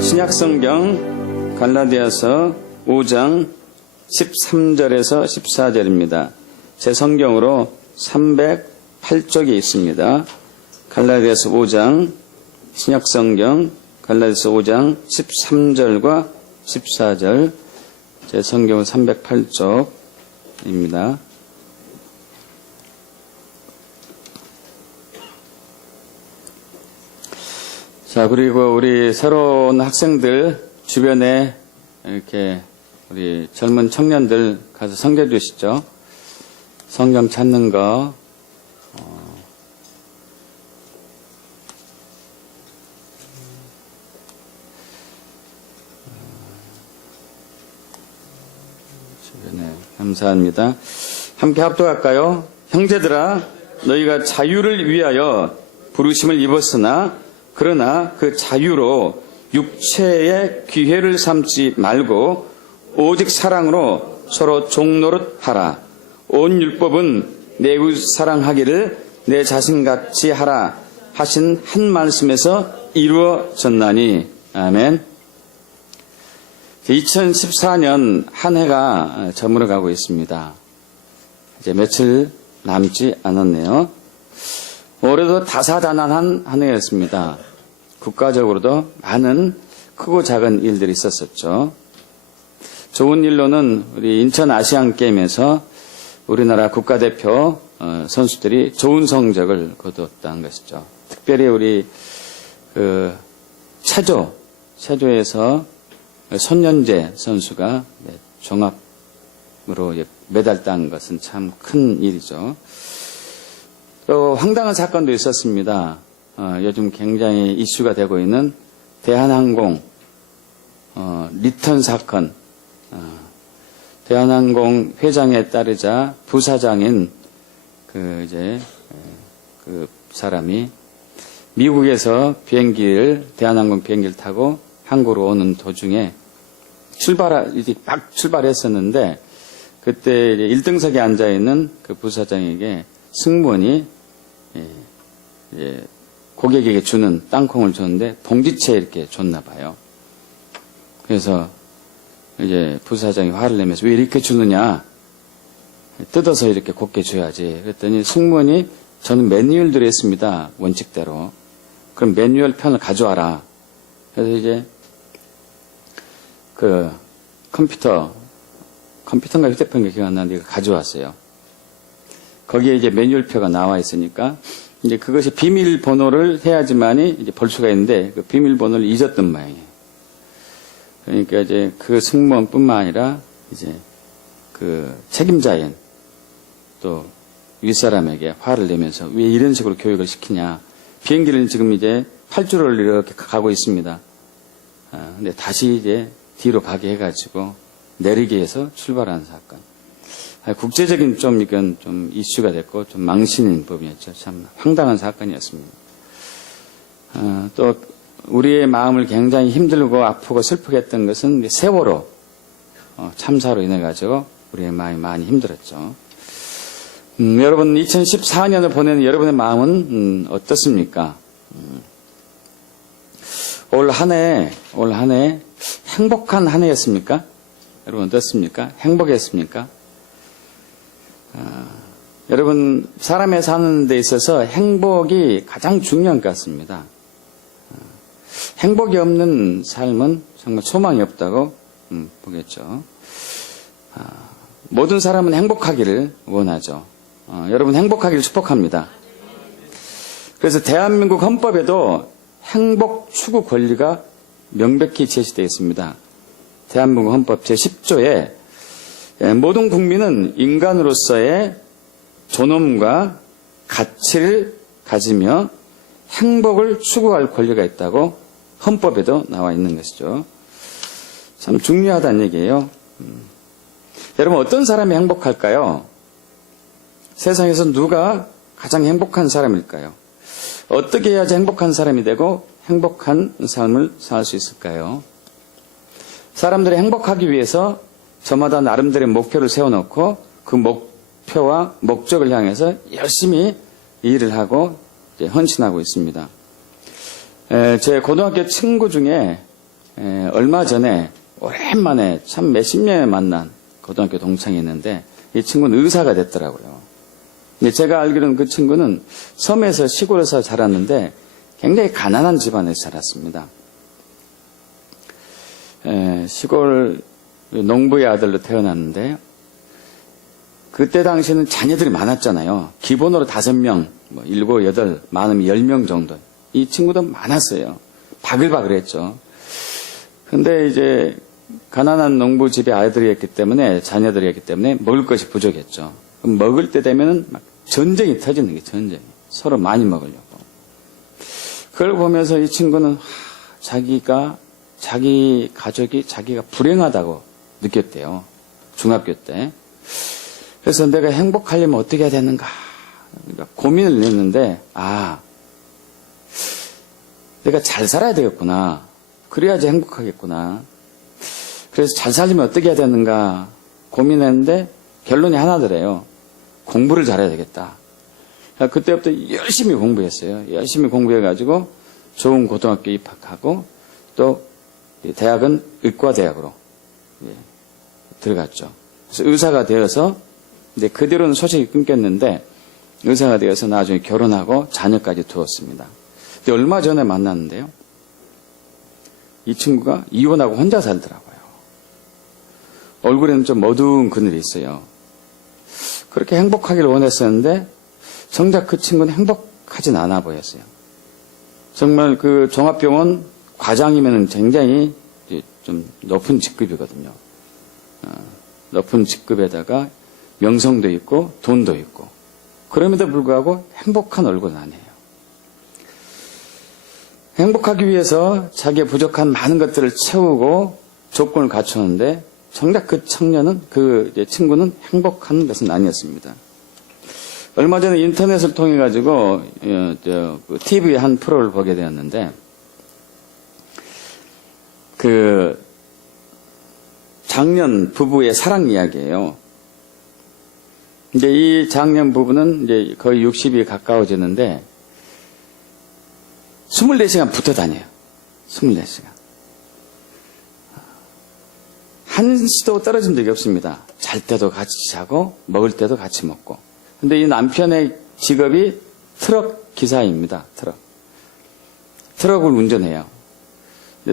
신약성경 갈라디아서 5장 13절에서 14절입니다. 제 성경으로 308쪽에 있습니다. 갈라디아서 5장, 신약성경 갈라디아서 5장 13절과 14절, 제 성경은 308쪽입니다. 자, 그리고 우리 새로운 학생들 주변에 이렇게 우리 젊은 청년들 가서 섬겨 주시죠. 성경 찾는 거. 주변에 감사합니다. 함께 합독할까요? 형제들아, 너희가 자유를 위하여 부르심을 입었으나 그러나 그 자유로 육체의 기회를 삼지 말고 오직 사랑으로 서로 종노릇 하라. 온 율법은 내 이웃 사랑하기를 내 자신같이 하라 하신 한 말씀에서 이루어졌나니. 아멘. 2014년 한 해가 저물어가고 있습니다. 이제 며칠 남지 않았네요. 올해도 다사다난한 한 해였습니다. 국가적으로도 많은 크고 작은 일들이 있었었죠. 좋은 일로는 우리 인천 아시안게임에서 우리나라 국가대표 선수들이 좋은 성적을 거두었다는 것이죠. 특별히 우리 체조에서 손연재 선수가 종합으로 메달 딴 것은 참 큰 일이죠. 또 황당한 사건도 있었습니다. 요즘 굉장히 이슈가 되고 있는 대한항공 리턴 사건. 대한항공 회장에 따르자 부사장인 그 사람이 미국에서 대한항공 비행기를 타고 한국으로 오는 도중에 막 출발했었는데, 그때 이제 1등석에 앉아 있는 그 부사장에게 승무원이 고객에게 주는 땅콩을 줬는데 봉지채에 이렇게 줬나 봐요. 그래서 이제 부사장이 화를 내면서 왜 이렇게 주느냐, 뜯어서 이렇게 곱게 줘야지. 그랬더니 승무원이 저는 매뉴얼대로 했습니다, 원칙대로. 그럼 매뉴얼 편을 가져와라. 그래서 이제 그 컴퓨터인가 휴대폰인가 기억 안 나는데 가져왔어요. 거기에 이제 매뉴얼표가 나와 있으니까 이제 그것이 비밀번호를 해야지만이 이제 볼 수가 있는데 그 비밀번호를 잊었던 모양이에요. 그러니까 이제 그 승무원뿐만 아니라 이제 그 책임자인 또 윗사람에게 화를 내면서 왜 이런 식으로 교육을 시키냐. 비행기는 지금 이제 8주를 이렇게 가고 있습니다. 근데 다시 이제 뒤로 가게 해가지고 내리게 해서 출발하는 사건. 국제적인 이건 좀 이슈가 됐고 좀 망신인 법이었죠. 참 황당한 사건이었습니다. 또 우리의 마음을 굉장히 힘들고 아프고 슬프게 했던 것은 세월호 참사로 인해 가지고 우리의 마음이 많이 힘들었죠. 여러분 2014년을 보내는 여러분의 마음은 어떻습니까? 올 한 해 행복한 한 해였습니까? 여러분 어떻습니까? 행복했습니까? 여러분 사람의 사는 데 있어서 행복이 가장 중요한 것 같습니다. 행복이 없는 삶은 정말 소망이 없다고 보겠죠. 모든 사람은 행복하기를 원하죠. 여러분 행복하기를 축복합니다. 그래서 대한민국 헌법에도 행복 추구 권리가 명백히 제시되어 있습니다. 대한민국 헌법 제10조에 모든 국민은 인간으로서의 존엄과 가치를 가지며 행복을 추구할 권리가 있다고 헌법에도 나와 있는 것이죠. 참 중요하다는 얘기예요. 여러분 어떤 사람이 행복할까요? 세상에서 누가 가장 행복한 사람일까요? 어떻게 해야지 행복한 사람이 되고 행복한 삶을 살 수 있을까요? 사람들이 행복하기 위해서 저마다 나름대로의 목표를 세워놓고 그 목표와 목적을 향해서 열심히 일을 하고 헌신하고 있습니다. 제 고등학교 친구 중에 얼마 전에 오랜만에 참 몇십 년에 만난 고등학교 동창이 있는데 이 친구는 의사가 됐더라고요. 근데 제가 알기로는 그 친구는 섬에서 시골에서 자랐는데 굉장히 가난한 집안에서 자랐습니다. 시골 농부의 아들로 태어났는데 그때 당시에는 자녀들이 많았잖아요. 기본으로 5명, 7, 8, 많으면 10명 정도. 이 친구도 많았어요. 바글바글했죠. 근데 이제 가난한 농부 집의 아이들이었기 때문에, 자녀들이었기 때문에 먹을 것이 부족했죠. 그럼 먹을 때 되면은 막 전쟁이 터지는 게 전쟁이. 서로 많이 먹으려고. 그걸 보면서 이 친구는 자기 가족이 자기가 불행하다고 느꼈대요. 중학교 때. 그래서 내가 행복하려면 어떻게 해야 되는가. 그러니까 고민을 했는데, 내가 잘 살아야 되겠구나. 그래야지 행복하겠구나. 그래서 잘 살려면 어떻게 해야 되는가 고민했는데 결론이 하나더래요. 공부를 잘해야 되겠다. 그때부터 열심히 공부했어요. 열심히 공부해가지고 좋은 고등학교 입학하고 또 대학은 의과대학으로 들어갔죠. 그래서 의사가 되어서 이제 그대로는 소식이 끊겼는데 의사가 되어서 나중에 결혼하고 자녀까지 두었습니다. 근데 얼마 전에 만났는데요. 이 친구가 이혼하고 혼자 살더라고요. 얼굴에는 좀 어두운 그늘이 있어요. 그렇게 행복하기를 원했었는데 정작 그 친구는 행복하진 않아 보였어요. 정말 그 종합병원 과장이면 굉장히 좀 높은 직급이거든요. 높은 직급에다가 명성도 있고 돈도 있고 그럼에도 불구하고 행복한 얼굴은 아니에요. 행복하기 위해서 자기의 부족한 많은 것들을 채우고 조건을 갖추는데 정작 그 청년은 그 친구는 행복한 것은 아니었습니다. 얼마 전에 인터넷을 통해 가지고 TV의 한 프로를 보게 되었는데 그 장년 부부의 사랑 이야기예요. 이제 이 장년 부부는 이제 거의 60이 가까워지는데 24시간 붙어 다녀요. 24시간. 한시도 떨어진 적이 없습니다. 잘 때도 같이 자고 먹을 때도 같이 먹고. 근데 이 남편의 직업이 트럭 기사입니다. 트럭을 운전해요.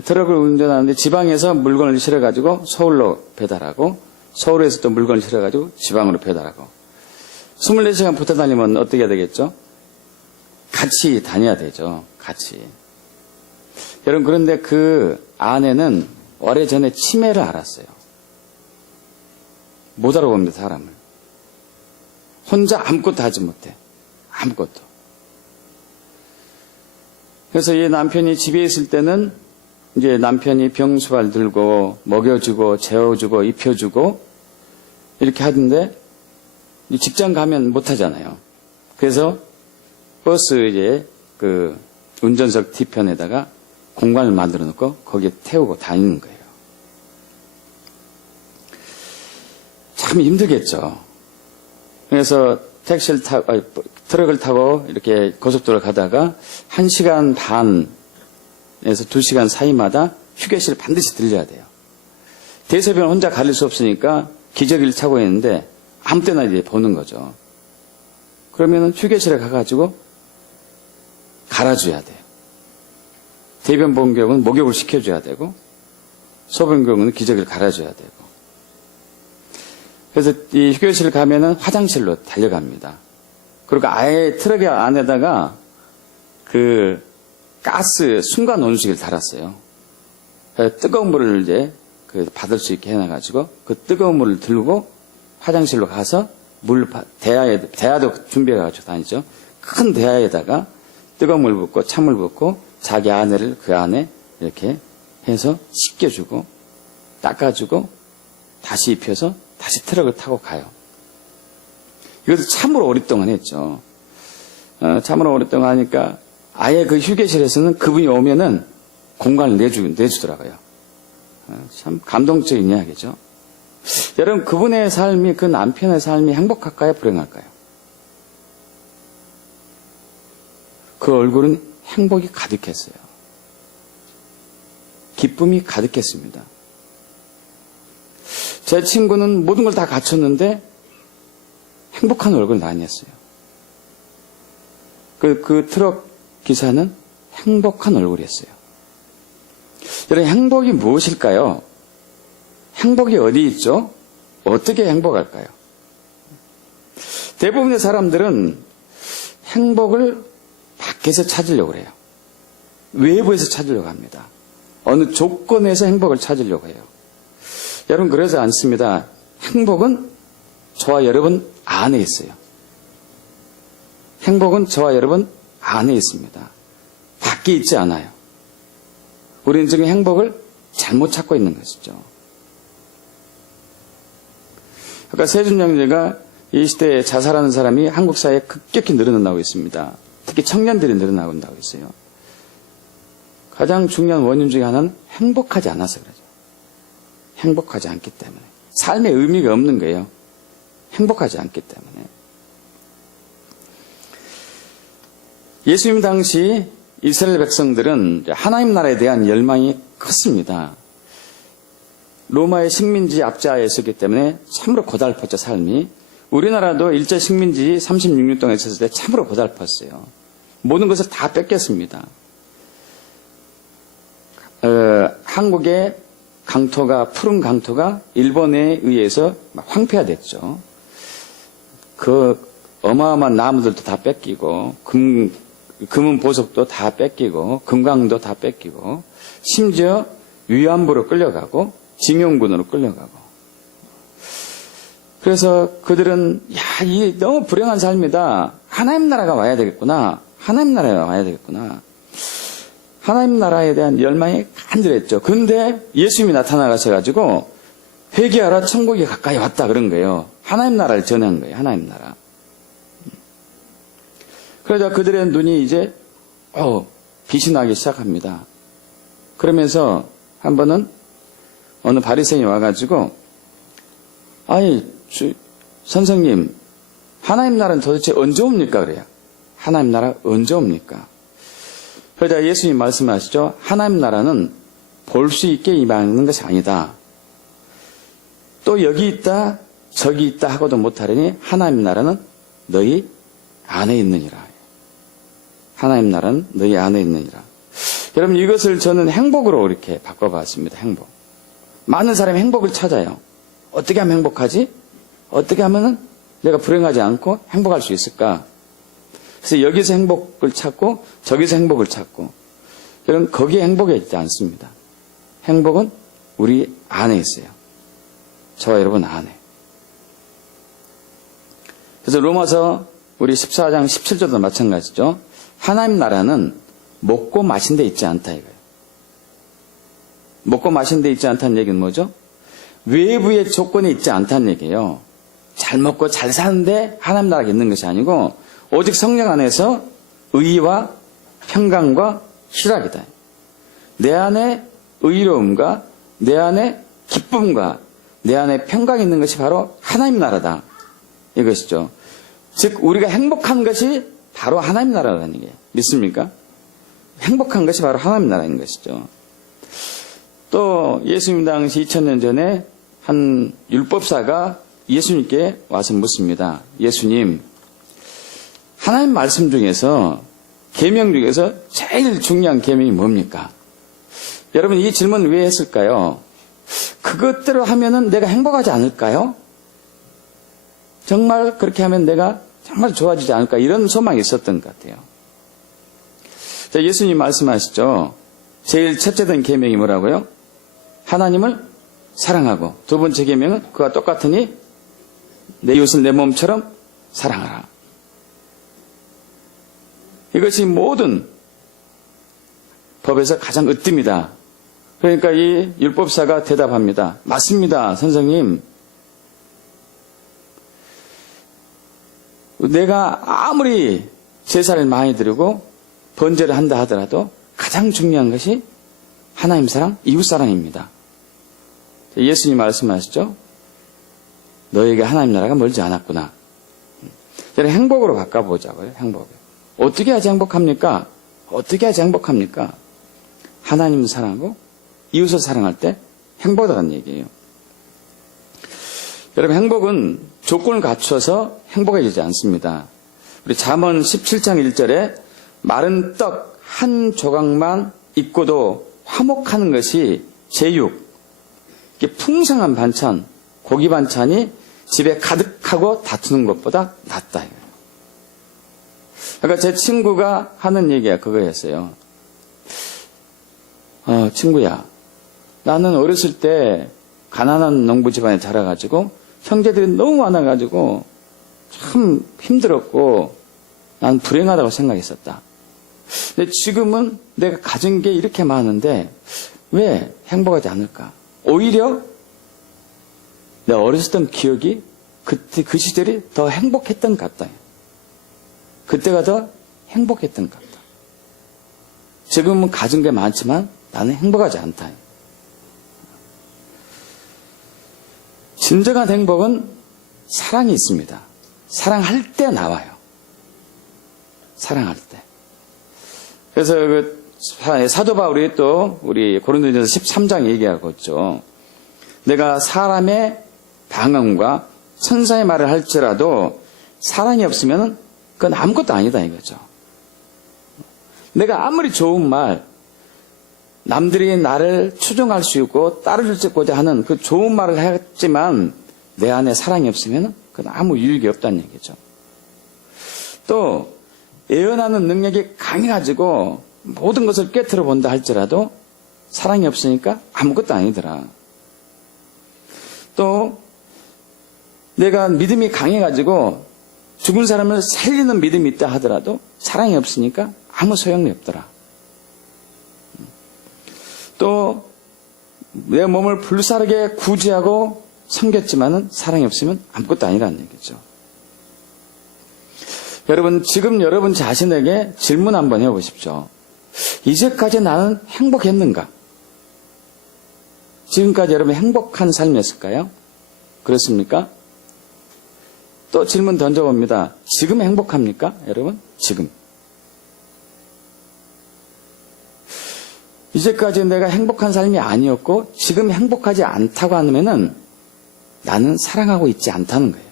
트럭을 운전하는데 지방에서 물건을 실어가지고 서울로 배달하고 서울에서 또 물건을 실어가지고 지방으로 배달하고 24시간 붙어 다니면 어떻게 해야 되겠죠? 같이 다녀야 되죠. 같이. 여러분 그런데 그 아내는 오래전에 치매를 앓았어요. 못 알아봅니다. 사람을. 혼자 아무것도 하지 못해. 아무것도. 그래서 이 남편이 집에 있을 때는 이제 남편이 병수발 들고 먹여주고 재워주고 입혀주고 이렇게 하던데 직장 가면 못하잖아요. 그래서 버스 이제 그 운전석 뒤편에다가 공간을 만들어 놓고 거기에 태우고 다니는 거예요. 참 힘들겠죠. 그래서 트럭을 타고 이렇게 고속도로를 가다가 1시간 반에서 2시간 사이마다 휴게실을 반드시 들려야 돼요. 대소변 혼자 가릴 수 없으니까 기저귀를 차고 있는데 아무 때나 이제 보는 거죠. 그러면은 휴게실에 가가지고 갈아줘야 돼요. 대변 본 경우는 목욕을 시켜줘야 되고, 소변 경우는 기저귀를 갈아줘야 되고. 그래서 이 휴게실 가면은 화장실로 달려갑니다. 그리고 아예 트럭 안에다가 그 가스 순간 온수기를 달았어요. 뜨거운 물을 이제 받을 수 있게 해놔가지고 그 뜨거운 물을 들고 화장실로 가서 대야도 준비해가지고 다니죠. 큰 대야에다가 뜨거운 물 붓고 찬물 붓고 자기 아내를 그 안에 이렇게 해서 씻겨주고 닦아주고 다시 입혀서 다시 트럭을 타고 가요. 이것도 참으로 오랫동안 했죠. 참으로 오랫동안 하니까 아예 그 휴게실에서는 그분이 오면은 공간을 내주더라고요. 참 감동적인 이야기죠. 여러분 그분의 삶이 그 남편의 삶이 행복할까요? 불행할까요? 그 얼굴은 행복이 가득했어요. 기쁨이 가득했습니다. 제 친구는 모든 걸 다 갖췄는데 행복한 얼굴을 나타냈어요. 그 트럭 기사는 행복한 얼굴이었어요. 여러분, 행복이 무엇일까요? 행복이 어디 있죠? 어떻게 행복할까요? 대부분의 사람들은 행복을 밖에서 찾으려고 해요. 외부에서 찾으려고 합니다. 어느 조건에서 행복을 찾으려고 해요. 여러분, 그러지 않습니다. 행복은 저와 여러분 안에 있어요. 행복은 저와 여러분 안에 있습니다. 밖에 있지 않아요. 우리는 지금 행복을 잘못 찾고 있는 것이죠. 아까 세준 형제가 이 시대에 자살하는 사람이 한국 사회에 급격히 늘어난다고 있습니다. 특히 청년들이 늘어나고 있어요. 가장 중요한 원인 중에 하나는 행복하지 않아서 그러죠. 행복하지 않기 때문에. 삶의 의미가 없는 거예요. 행복하지 않기 때문에. 예수님 당시 이스라엘 백성들은 하나님 나라에 대한 열망이 컸습니다. 로마의 식민지 압제하에 있었기 때문에 참으로 고달팠죠, 삶이. 우리나라도 일제 식민지 36년 동안 있었을 때 참으로 고달팠어요. 모든 것을 다 뺏겼습니다. 한국의 강토가, 푸른 강토가 일본에 의해서 황폐화됐죠. 그 어마어마한 나무들도 다 뺏기고, 금은 보석도 다 뺏기고, 금강도 다 뺏기고, 심지어 위안부로 끌려가고, 징용군으로 끌려가고. 그래서 그들은, 야, 이 너무 불행한 삶이다. 하나님 나라가 와야 되겠구나. 하나님 나라에 와야 되겠구나. 하나님 나라에 대한 열망이 간절했죠. 근데 예수님이 나타나가셔가지고, 회개하라, 천국이 가까이 왔다 그런 거예요. 하나님 나라를 전한 거예요. 하나님 나라. 그러자 그들의 눈이 이제 빛이 나기 시작합니다. 그러면서 한 번은 어느 바리새인이 와가지고, 아니 선생님, 하나님 나라는 도대체 언제 옵니까? 그래요. 하나님 나라 언제 옵니까? 그러자 예수님 말씀하시죠. 하나님 나라는 볼 수 있게 임하는 것이 아니다. 또 여기 있다 저기 있다 하고도 못하려니 하나님 나라는 너희 안에 있느니라. 하나님 나라는 너희 안에 있느니라. 여러분, 이것을 저는 행복으로 이렇게 바꿔봤습니다. 행복. 많은 사람이 행복을 찾아요. 어떻게 하면 행복하지? 어떻게 하면 내가 불행하지 않고 행복할 수 있을까? 그래서 여기서 행복을 찾고 저기서 행복을 찾고. 여러분, 거기에 행복이 있지 않습니다. 행복은 우리 안에 있어요. 저와 여러분 안에. 그래서 로마서 우리 14장 17절도 마찬가지죠. 하나님 나라는 먹고 마신 데 있지 않다 이거예요. 먹고 마신 데 있지 않다는 얘기는 뭐죠? 외부의 조건이 있지 않다는 얘기예요. 잘 먹고 잘 사는데 하나님 나라가 있는 것이 아니고 오직 성령 안에서 의와 평강과 희락이다. 내 안에 의로움과 내 안에 기쁨과 내 안에 평강이 있는 것이 바로 하나님 나라다. 이것이죠. 즉 우리가 행복한 것이 바로 하나님 나라라는 게 믿습니까? 행복한 것이 바로 하나님 나라인 것이죠. 또 예수님 당시 2000년 전에 한 율법사가 예수님께 와서 묻습니다. 예수님, 하나님 말씀 중에서 계명 중에서 제일 중요한 계명이 뭡니까? 여러분, 이 질문을 왜 했을까요? 그것대로 하면은 내가 행복하지 않을까요? 정말 그렇게 하면 내가 정말 좋아지지 않을까? 이런 소망이 있었던 것 같아요. 자, 예수님 말씀하시죠. 제일 첫째 된 계명이 뭐라고요? 하나님을 사랑하고, 두 번째 계명은 그와 똑같으니 내 이웃을 내 몸처럼 사랑하라. 이것이 모든 법에서 가장 으뜸이다. 그러니까 이 율법사가 대답합니다. 맞습니다, 선생님. 내가 아무리 제사를 많이 드리고 번제를 한다 하더라도 가장 중요한 것이 하나님 사랑, 이웃 사랑입니다. 예수님 말씀하시죠. 너에게 하나님 나라가 멀지 않았구나. 저는 행복으로 바꿔보자고요. 행복을. 어떻게 해야지 행복합니까? 어떻게 해야지 행복합니까? 하나님 사랑하고 이웃을 사랑할 때 행복하다는 얘기예요. 여러분, 행복은 조건을 갖춰서 행복해지지 않습니다. 우리 잠언 17장 1절에 마른 떡 한 조각만 있고도 화목하는 것이 제육. 이게 풍성한 반찬, 고기 반찬이 집에 가득하고 다투는 것보다 낫다. 그러니까 제 친구가 하는 얘기가 그거였어요. 친구야, 나는 어렸을 때 가난한 농부 집안에 자라가지고 형제들이 너무 많아가지고 참 힘들었고 난 불행하다고 생각했었다. 근데 지금은 내가 가진 게 이렇게 많은데 왜 행복하지 않을까? 오히려 내가 어렸을 때 기억이 그때 그 시절이 더 행복했던 것 같다. 그때가 더 행복했던 것 같다. 지금은 가진 게 많지만 나는 행복하지 않다. 진정한 행복은 사랑이 있습니다. 사랑할 때 나와요. 사랑할 때. 그래서 사도 바울이 또 우리 고린도전서 13장 얘기하고 있죠. 내가 사람의 방언과 천사의 말을 할지라도 사랑이 없으면 그건 아무것도 아니다 이거죠. 내가 아무리 좋은 말, 남들이 나를 추종할 수 있고 따르고자 하는 그 좋은 말을 했지만 내 안에 사랑이 없으면 그건 아무 유익이 없다는 얘기죠. 또 예언하는 능력이 강해가지고 모든 것을 깨트려 본다 할지라도 사랑이 없으니까 아무것도 아니더라. 또 내가 믿음이 강해가지고 죽은 사람을 살리는 믿음이 있다 하더라도 사랑이 없으니까 아무 소용이 없더라. 또 내 몸을 불사르게 구제하고 섬겼지만은 사랑이 없으면 아무것도 아니라는 얘기죠. 여러분, 지금 여러분 자신에게 질문 한번 해보십시오. 이제까지 나는 행복했는가? 지금까지 여러분 행복한 삶이었을까요? 그렇습니까? 또 질문 던져봅니다. 지금 행복합니까? 여러분, 지금. 이제까지 내가 행복한 삶이 아니었고 지금 행복하지 않다고 하면은 나는 사랑하고 있지 않다는 거예요.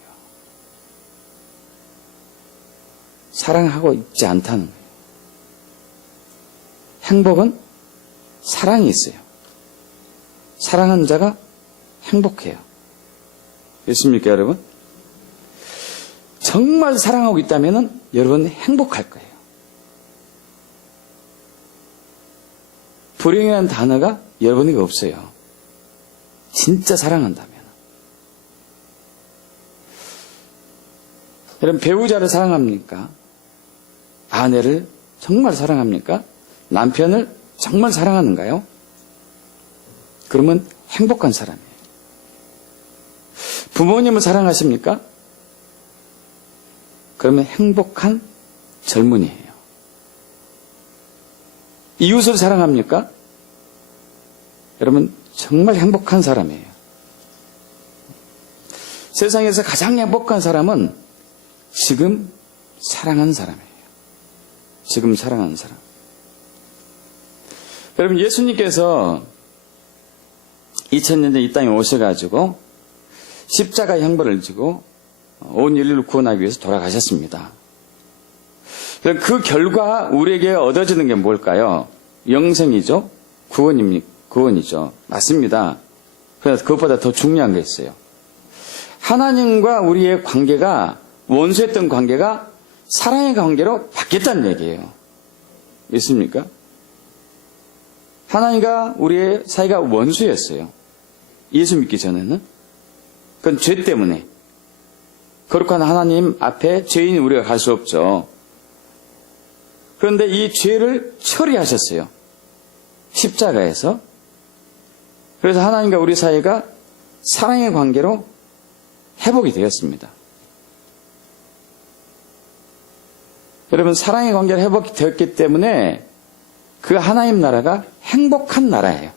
사랑하고 있지 않다는 거예요. 행복은 사랑이 있어요. 사랑하는 자가 행복해요. 있습니까, 여러분? 정말 사랑하고 있다면 여러분 행복할 거예요. 불행이라는 단어가 여러분에게 없어요. 진짜 사랑한다면. 여러분, 배우자를 사랑합니까? 아내를 정말 사랑합니까? 남편을 정말 사랑하는가요? 그러면 행복한 사람이에요. 부모님을 사랑하십니까? 그러면 행복한 젊은이에요. 이웃을 사랑합니까? 여러분, 정말 행복한 사람이에요. 세상에서 가장 행복한 사람은 지금 사랑하는 사람이에요. 지금 사랑하는 사람. 여러분, 예수님께서 2000년 전 이 땅에 오셔가지고 십자가의 형벌을 지고 온 인류를 구원하기 위해서 돌아가셨습니다. 그 결과 우리에게 얻어지는 게 뭘까요? 영생이죠? 구원이죠. 맞습니다. 그래서 그것보다 더 중요한 게 있어요. 하나님과 우리의 관계가, 원수했던 관계가 사랑의 관계로 바뀌었다는 얘기예요. 있습니까? 하나님과 우리의 사이가 원수였어요. 예수 믿기 전에는. 그건 죄 때문에. 거룩한 하나님 앞에 죄인이 우리가 갈 수 없죠. 그런데 이 죄를 처리하셨어요. 십자가에서. 그래서 하나님과 우리 사이가 사랑의 관계로 회복이 되었습니다. 여러분, 사랑의 관계로 회복이 되었기 때문에 그 하나님 나라가 행복한 나라예요.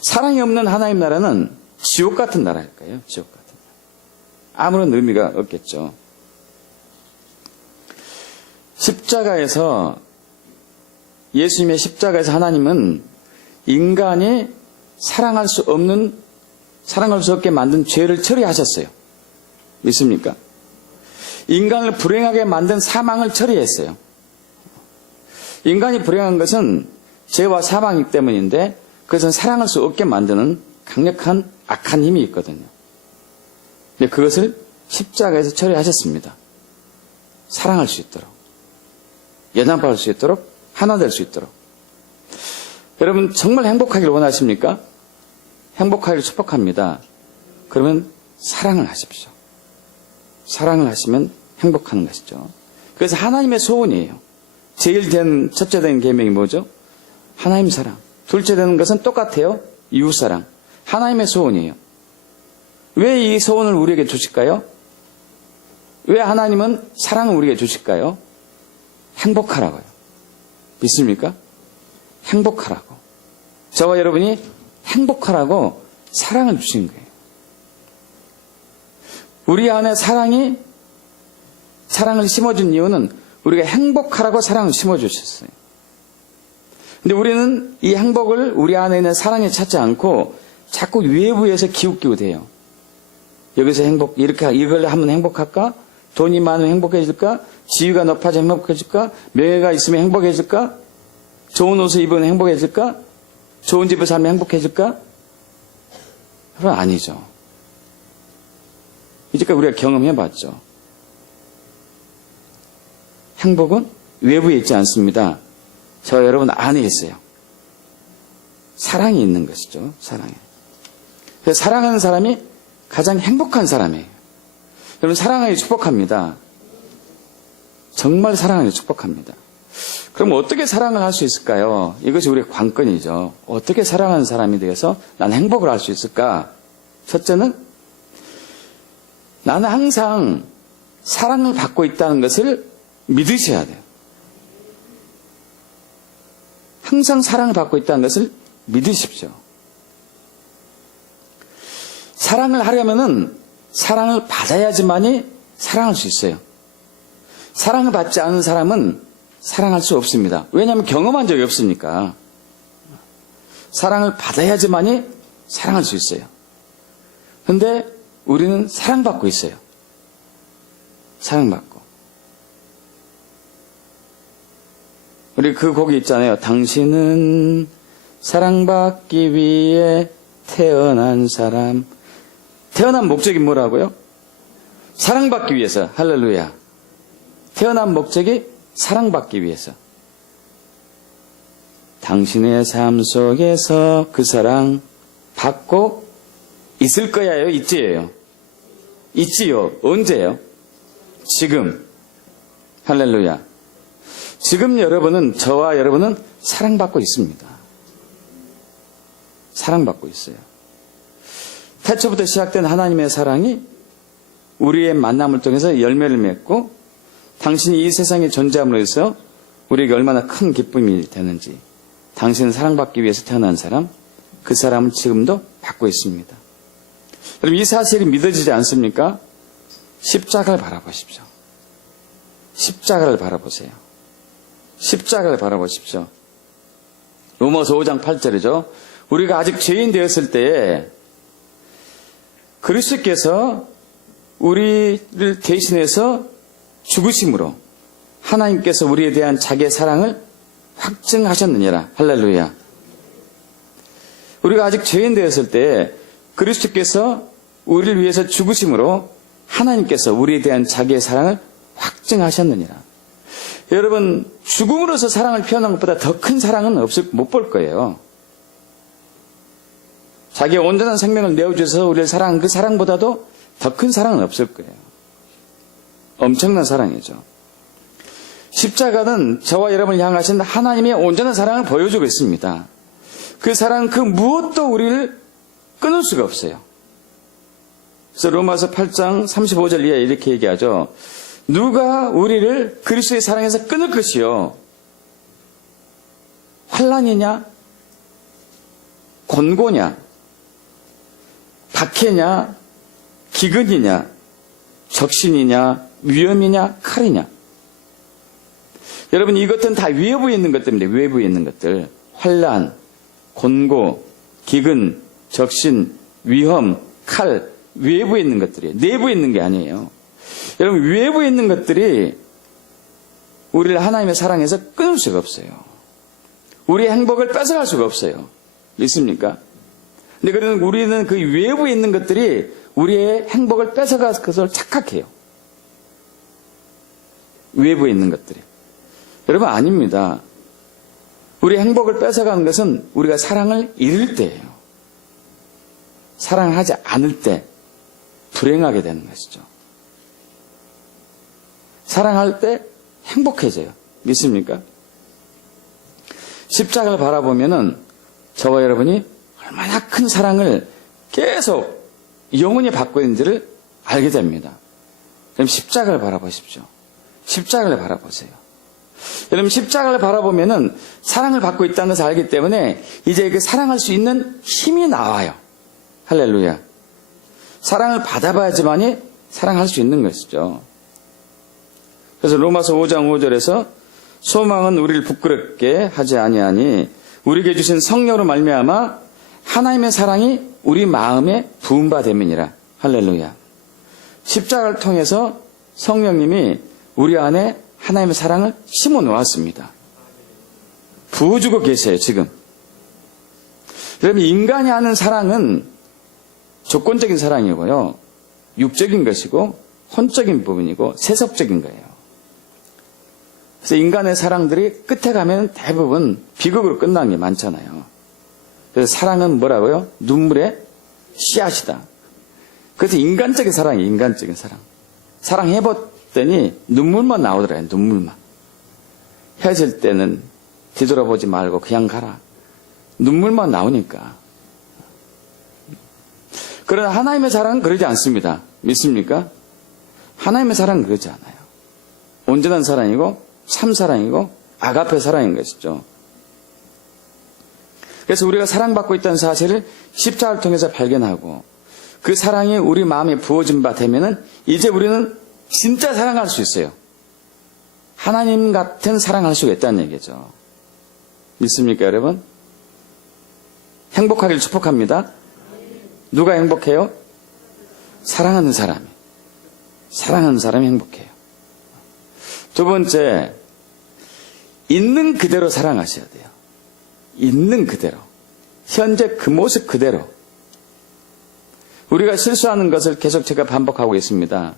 사랑이 없는 하나님 나라는 지옥 같은 나라일까요? 지옥 같은 나라. 아무런 의미가 없겠죠. 십자가에서, 예수님의 십자가에서 하나님은 인간이 사랑할 수 없게 만든 죄를 처리하셨어요. 믿습니까? 인간을 불행하게 만든 사망을 처리했어요. 인간이 불행한 것은 죄와 사망이기 때문인데 그것은 사랑할 수 없게 만드는 강력한 악한 힘이 있거든요. 근데 그것을 십자가에서 처리하셨습니다. 사랑할 수 있도록, 연합할 수 있도록, 하나 될 수 있도록. 여러분 정말 행복하기를 원하십니까? 행복하기를 축복합니다. 그러면 사랑을 하십시오. 사랑을 하시면 행복한 것이죠. 그래서 하나님의 소원이에요. 첫째 된 계명이 뭐죠? 하나님 사랑. 둘째 되는 것은 똑같아요. 이웃 사랑. 하나님의 소원이에요. 왜 이 소원을 우리에게 주실까요? 왜 하나님은 사랑을 우리에게 주실까요? 행복하라고요. 믿습니까? 행복하라고. 저와 여러분이 행복하라고 사랑을 주신 거예요. 우리 안에 사랑을 심어준 이유는 우리가 행복하라고 사랑을 심어주셨어요. 근데 우리는 이 행복을 우리 안에 있는 사랑에 찾지 않고 자꾸 외부에서 기웃기웃해요. 여기서 이걸 하면 행복할까? 돈이 많으면 행복해질까? 지위가 높아지면 행복해질까? 명예가 있으면 행복해질까? 좋은 옷을 입으면 행복해질까? 좋은 집에 살면 행복해질까? 그건 아니죠. 이제까지 우리가 경험해봤죠. 행복은 외부에 있지 않습니다. 저와 여러분 안에 있어요. 사랑이 있는 것이죠. 사랑이. 그래서 사랑하는 사람이 가장 행복한 사람이에요. 여러분 사랑하기 축복합니다. 정말 사랑하기 축복합니다. 그럼 어떻게 사랑을 할 수 있을까요? 이것이 우리의 관건이죠. 어떻게 사랑하는 사람이 되어서 난 행복을 할 수 있을까? 첫째는 나는 항상 사랑을 받고 있다는 것을 믿으셔야 돼요. 항상 사랑을 받고 있다는 것을 믿으십시오. 사랑을 하려면은 사랑을 받아야지만이 사랑할 수 있어요. 사랑을 받지 않은 사람은 사랑할 수 없습니다. 왜냐하면 경험한 적이 없으니까. 사랑을 받아야지만이 사랑할 수 있어요. 그런데 우리는 사랑받고 있어요. 사랑받고. 우리 그 곡이 있잖아요. 당신은 사랑받기 위해 태어난 사람. 태어난 목적이 뭐라고요? 사랑받기 위해서. 할렐루야. 태어난 목적이 사랑받기 위해서. 당신의 삶 속에서 그 사랑 받고 있을 거야요? 있지요? 있지요? 언제요? 지금. 할렐루야. 지금 저와 여러분은 사랑받고 있습니다. 사랑받고 있어요. 태초부터 시작된 하나님의 사랑이 우리의 만남을 통해서 열매를 맺고 당신이 이 세상에 존재함으로 해서 우리에게 얼마나 큰 기쁨이 되는지 당신은 사랑받기 위해서 태어난 사람, 그 사람은 지금도 받고 있습니다. 여러분 이 사실이 믿어지지 않습니까? 십자가를 바라보십시오. 십자가를 바라보세요. 십자가를 바라보십시오. 로마서 5장 8절이죠. 우리가 아직 죄인 되었을 때에 그리스도께서 우리를 대신해서 죽으심으로 하나님께서 우리에 대한 자기의 사랑을 확증하셨느니라. 할렐루야. 우리가 아직 죄인 되었을 때 그리스도께서 우리를 위해서 죽으심으로 하나님께서 우리에 대한 자기의 사랑을 확증하셨느니라. 여러분 죽음으로서 사랑을 표현한 것보다 더 큰 사랑은 못 볼 거예요. 자기의 온전한 생명을 내어주셔서 우리를 사랑한 그 사랑보다도 더 큰 사랑은 없을 거예요. 엄청난 사랑이죠. 십자가는 저와 여러분을 향하신 하나님의 온전한 사랑을 보여주고 있습니다. 그 사랑은 그 무엇도 우리를 끊을 수가 없어요. 그래서 로마서 8장 35절 이하에 이렇게 얘기하죠. 누가 우리를 그리스도의 사랑에서 끊을 것이요? 환난이냐? 곤고냐? 박해냐? 기근이냐? 적신이냐? 위험이냐? 칼이냐? 여러분 이것들은 다 외부에 있는 것들입니다. 외부에 있는 것들. 환난, 곤고, 기근, 적신, 위험, 칼, 외부에 있는 것들이에요. 내부에 있는 게 아니에요. 여러분, 외부에 있는 것들이 우리를 하나님의 사랑에서 끊을 수가 없어요. 우리의 행복을 뺏어갈 수가 없어요. 믿습니까? 근데 그러면 우리는 그 외부에 있는 것들이 우리의 행복을 뺏어갈 것을 착각해요. 외부에 있는 것들이. 여러분, 아닙니다. 우리의 행복을 뺏어가는 것은 우리가 사랑을 잃을 때예요. 사랑을 하지 않을 때 불행하게 되는 것이죠. 사랑할 때 행복해져요. 믿습니까? 십자가를 바라보면은 저와 여러분이 얼마나 큰 사랑을 계속 영원히 받고 있는지를 알게 됩니다. 그럼 십자가를 바라보십시오. 십자가를 바라보세요. 여러분, 십자가를 바라보면은 사랑을 받고 있다는 것을 알기 때문에 이제 그 사랑할 수 있는 힘이 나와요. 할렐루야. 사랑을 받아봐야지만이 사랑할 수 있는 것이죠. 그래서 로마서 5장 5절에서 소망은 우리를 부끄럽게 하지 아니하니 우리에게 주신 성령으로 말미암아 하나님의 사랑이 우리 마음에 부은 바 됨이니라. 할렐루야. 십자가를 통해서 성령님이 우리 안에 하나님의 사랑을 심어 놓았습니다. 부어주고 계세요, 지금. 여러분, 인간이 하는 사랑은 조건적인 사랑이고요. 육적인 것이고 혼적인 부분이고 세속적인 거예요. 그래서 인간의 사랑들이 끝에 가면 대부분 비극으로 끝나는 게 많잖아요. 그래서 사랑은 뭐라고요? 눈물의 씨앗이다. 그래서 인간적인 사랑이에요. 인간적인 사랑. 사랑해봤더니 눈물만 나오더라고요. 눈물만. 헤어질 때는 뒤돌아보지 말고 그냥 가라. 눈물만 나오니까. 그러나 하나님의 사랑은 그러지 않습니다. 믿습니까? 하나님의 사랑은 그러지 않아요. 온전한 사랑이고 참 사랑이고 아가페 사랑인 것이죠. 그래서 우리가 사랑받고 있다는 사실을 십자가를 통해서 발견하고 그 사랑이 우리 마음에 부어진 바 되면은 이제 우리는 진짜 사랑할 수 있어요. 하나님 같은 사랑할 수 있다는 얘기죠. 믿습니까, 여러분? 행복하기를 축복합니다. 누가 행복해요? 사랑하는 사람이. 사랑하는 사람이 행복해요. 두 번째, 있는 그대로 사랑하셔야 돼요. 있는 그대로. 현재 그 모습 그대로. 우리가 실수하는 것을 계속 제가 반복하고 있습니다.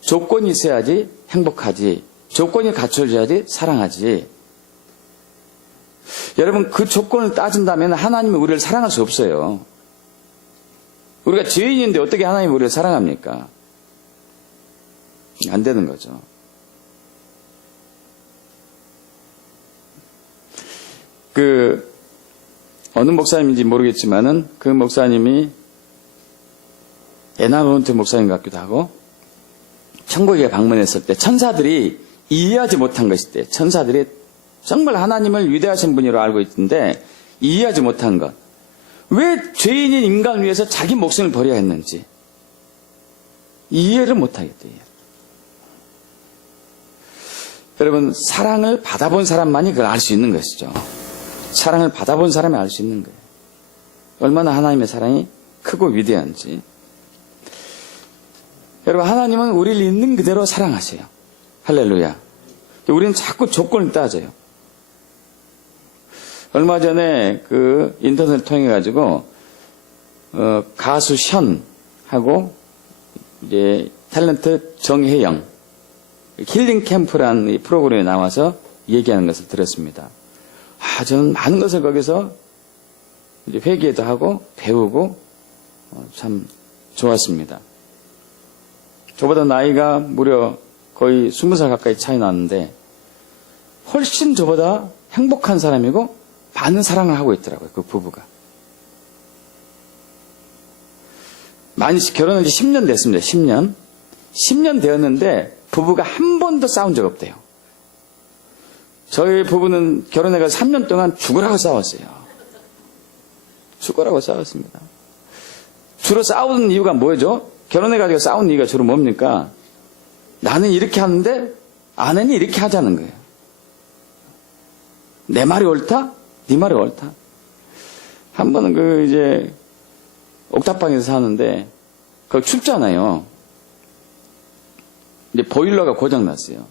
조건이 있어야지 행복하지. 조건이 갖춰져야지 사랑하지. 여러분, 그 조건을 따진다면 하나님이 우리를 사랑할 수 없어요. 우리가 죄인인데 어떻게 하나님이 우리를 사랑합니까? 안 되는 거죠. 어느 목사님인지 모르겠지만은 그 목사님이 에나론트 목사님 같기도 하고 천국에 방문했을 때 천사들이 이해하지 못한 것일 때 천사들이 정말 하나님을 위대하신 분으로 알고 있는데 이해하지 못한 것. 왜 죄인인 인간을 위해서 자기 목숨을 버려야 했는지 이해를 못하겠대요. 여러분, 사랑을 받아본 사람만이 그걸 알 수 있는 것이죠. 사랑을 받아본 사람이 알 수 있는 거예요. 얼마나 하나님의 사랑이 크고 위대한지. 여러분, 하나님은 우리를 있는 그대로 사랑하세요. 할렐루야. 우리는 자꾸 조건을 따져요. 얼마 전에 인터넷을 통해 가지고 가수 션하고 이제 탤런트 정혜영 힐링 캠프라는 이 프로그램에 나와서 얘기하는 것을 들었습니다. 저는 많은 것을 거기서 이제 회개도 하고 배우고 참 좋았습니다. 저보다 나이가 무려 거의 20살 가까이 차이 나는데 훨씬 저보다 행복한 사람이고 많은 사랑을 하고 있더라고요. 그 부부가. 결혼한 지 10년 됐습니다. 10년. 10년 되었는데 부부가 한 번도 싸운 적 없대요. 저희 부부는 결혼해가지고 3년 동안 죽으라고 싸웠어요. 죽으라고 싸웠습니다. 주로 싸우는 이유가 뭐죠? 결혼해가지고 싸우는 이유가 주로 뭡니까? 나는 이렇게 하는데 아내는 이렇게 하자는 거예요. 내 말이 옳다? 네 말이 옳다. 한 번은 이제 옥탑방에서 사는데 거기 춥잖아요. 이제 보일러가 고장 났어요.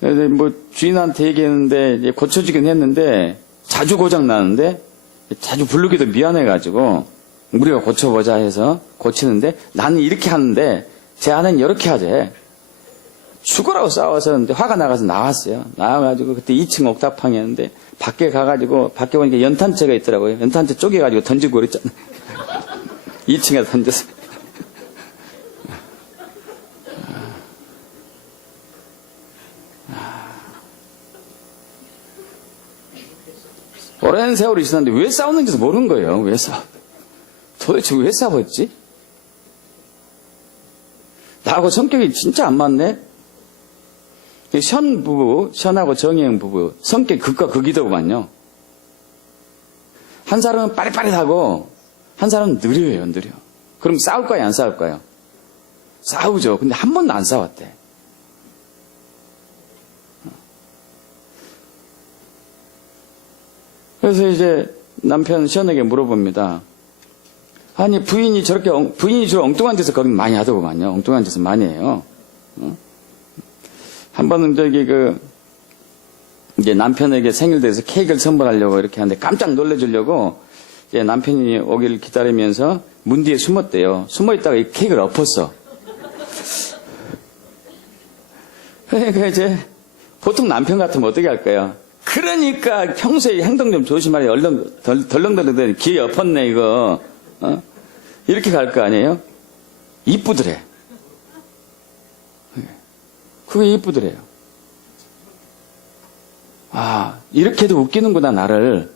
그래서 뭐 주인한테 얘기했는데 이제 고쳐지긴 했는데 자주 고장 나는데 자주 부르기도 미안해가지고 우리가 고쳐보자 해서 고치는데 나는 이렇게 하는데 제 아내는 이렇게 하재. 죽으라고 싸워서 화가 나가서 나왔어요. 나와가지고 그때 2층 옥탑방이었는데 밖에 가가지고 밖에 보니까 연탄재가 있더라고요. 연탄재 쪼개가지고 던지고 그랬잖아요. 2층에 던졌어요. 오랜 세월이 지났는데 왜 싸우는지도 모르는 거예요. 도대체 왜 싸웠지? 나하고 성격이 진짜 안 맞네? 션하고 정혜영 부부, 성격이 극과 극이더구만요. 한 사람은 빠릿빠릿하고, 한 사람은 느려요, 느려. 그럼 싸울까요, 안 싸울까요? 싸우죠. 근데 한 번도 안 싸웠대. 그래서 이제 남편 션에게 물어봅니다. 아니, 부인이 주로 엉뚱한 짓을 거긴 많이 하더구만요. 엉뚱한 짓을 많이 해요. 한 번은 이제 남편에게 생일 돼서 케이크를 선물하려고 이렇게 하는데 깜짝 놀래주려고 이제 남편이 오기를 기다리면서 문 뒤에 숨었대요. 숨어있다가 이 케이크를 엎었어. 그러니까 이제 보통 남편 같으면 어떻게 할까요? 그러니까 평소에 행동 좀 조심하래. 덜렁덜렁 기회 엎었네, 이거. 이렇게 갈 거 아니에요? 이쁘더래. 그게 이쁘더래요. 아, 이렇게도 웃기는구나, 나를.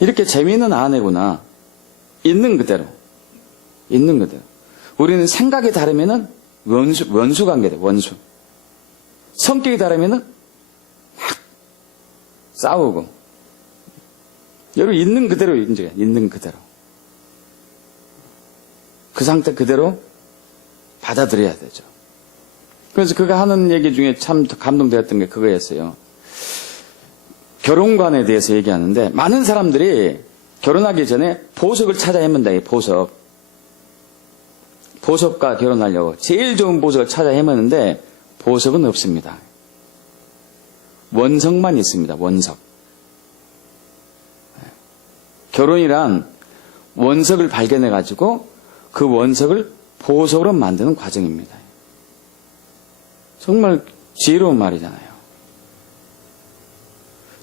이렇게 재미있는 아내구나. 있는 그대로. 있는 그대로. 우리는 생각이 다르면은 원수 관계돼, 원수. 성격이 다르면은 막 싸우고. 여러분, 있는 그대로 인정해. 있는 그대로. 그 상태 그대로 받아들여야 되죠. 그래서 그가 하는 얘기 중에 참 감동되었던 게 그거였어요. 결혼관에 대해서 얘기하는데 많은 사람들이 결혼하기 전에 보석을 찾아 헤맨다. 보석과 결혼하려고 제일 좋은 보석을 찾아 헤매는데 보석은 없습니다. 원석만 있습니다. 원석. 결혼이란 원석을 발견해가지고 그 원석을 보석으로 만드는 과정입니다. 정말 지혜로운 말이잖아요.